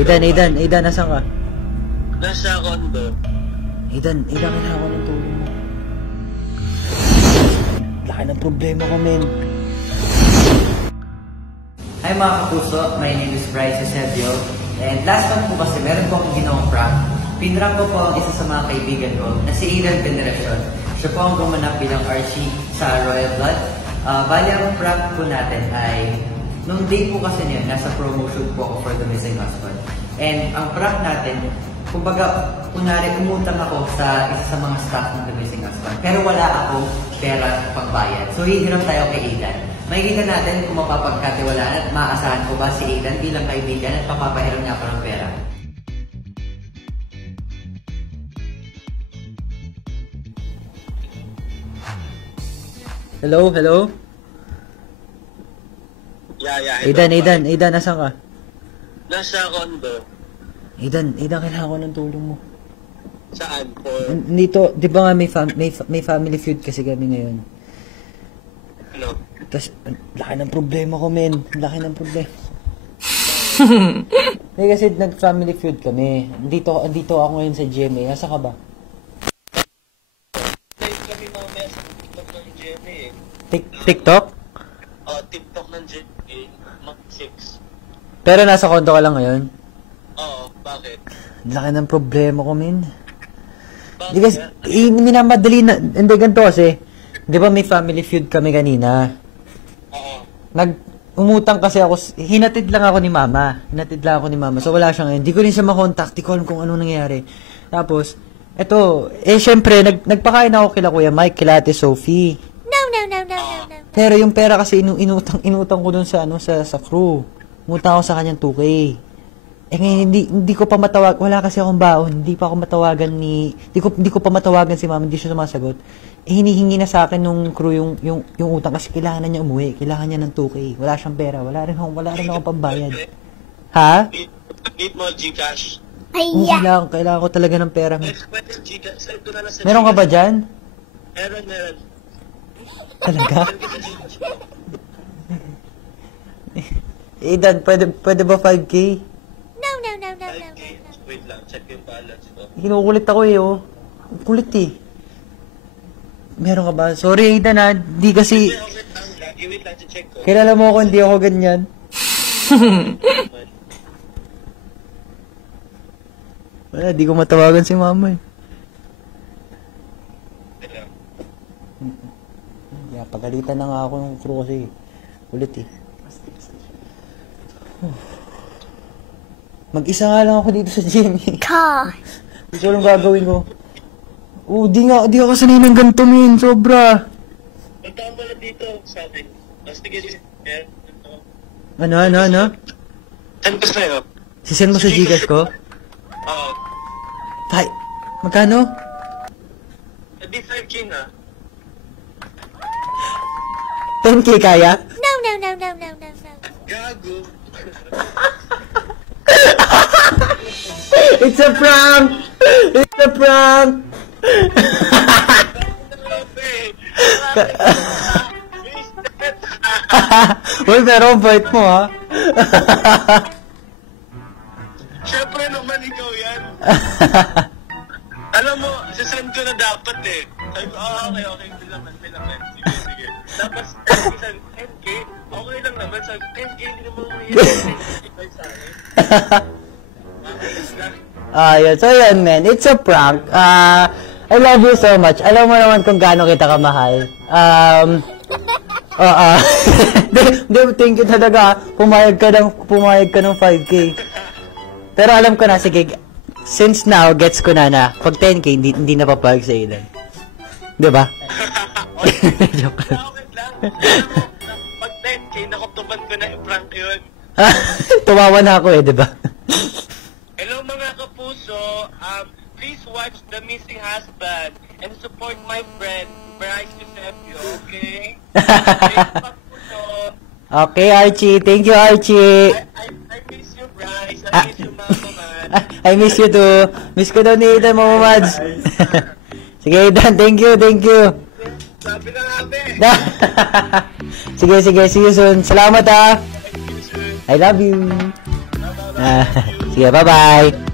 Aidan, nasan ka? Nasa condo. Aidan, kailangan ko ng tulong mo. Laki ng problema ko, men. Hi mga kapuso, my name is Bryce Eusebio. And last month po kasi meron po akong ginawang prank. Pinrank ko po ang isa sa mga kaibigan ko na si Aidan Veneracion. Siya po ang gumanap bilang Archie sa Royal Blood. Bali ang prank po natin ay nung day po kasi niya, nasa promotion po ako for The Missing Husband. And ang prank natin, kumbaga, kunwari umutang ako sa isa sa mga staff ng The Missing Husband. Pero wala akong pera pangbayad. So hihiram tayo kay Aidan. Makikita natin kung mapapagkatiwalaan at maaasahan ko ba si Aidan bilang kaibigan at papapahiram niya ako ng pera. Hello? Yeah. Aidan, nasan ka? Nasa condo. Aidan, kailangan ko ng tulong mo. Saan? Dito, di ba nga may family feud kasi kami ngayon. Ano? Tapos, laki ng problema ko, men. Laki ng problema. Kasi nag-family feud kami. Andito ako ngayon sa GMA. Nasa ka ba? Live kami mamaya sa TikTok ng GMA eh. TikTok? TikTok ng GMA. Mag 6. Pero nasa kondo ka lang ngayon? Oo, bakit? Laki ng problema ko, men. Bakit? Di kasi, minamadali na. Hindi, ganito kasi. Di ba may family feud kami kanina? Oo. Umutang kasi ako, hinatid lang ako ni mama. So wala siya ngayon. Di ko rin siya makontak. Di ko alam kung ano nangyayari. Tapos, eto, syempre, nagpakain ako kila Kuya Mike, kila Ate Sophie. No. Pero yung pera kasi inutang ko dun sa crew. Umutang ako sa kanyang 2K. Ngayon, hindi ko pa matawag, wala kasi akong baon, hindi ko pa matawagan si mama, hindi siya sumasagot. Hinihingi na sa akin nung crew yung utang kasi kailangan na niya umuwi, kailangan niya ng 2K. Wala siyang pera, wala rin akong pambayad. Ha? Need mo Gcash. Kailangan ko talaga ng pera. Pwede Gcash. Send ko na lang sa Meron ka ba dyan? Meron. Talaga? Send ko sa Gcash mo. Aidan, pwede ba 5K? No. 5K. Wait lang, check yung balance ko. Kinukulit ako Ang kulit Meron ka ba? Sorry, Aidan ha. Di kasi... Wait lang, check ko. Kilala mo ako, hindi ako ganyan. Wala, di ko matawagan si mama pagalitan na nga ako ng crew kasi. Kulit Mag-isa nga lang ako dito sa gym Hindi ko alam gagawin ko. Di ako sanay ng ganito, min. Sobra. Magkama na dito, sabi. Sige. Ano? Send ko sa'yo. Sisend mo sa Gcash ko? Oo. Magkano? Hindi 5K na. 10K kaya? No. Gago. It's a prank! Uy, pero bait mo ha. Siyempre naman ikaw yan. Alam mo, sasend ko na dapat eh. Sabi ko, okay, bilaman. Sige. Tapos, isang 10K, okay lang naman. Sabi ko, 10K, hindi naman mahirap sa akin. Yun. So yun, man. It's a prank. I love you so much. Alam mo naman kung gaano kita kamahal. Thank you talaga. Pumayag ka ng 5K. Pero alam ko na, sige, since now, gets ko na pag 10K, hindi na papayag sa ilan. Diba? Joke lang. Pag 10K, nakutuban ko na yung prank yun. Tumawa na ako diba? Hello mga kapuso, please watch The Missing Husband and support my friend, Bryce Eusebio, okay? Okay, Archie. Thank you, Archie. I miss you, Bryce. I miss you, Mama Man. I miss you too. Miss ko daw ni Aidan, Mama Mads. Sige, Aidan. Thank you. Sabi na natin. Sige. See you soon. Salamat ha. I love you. Love you. Sige, bye-bye!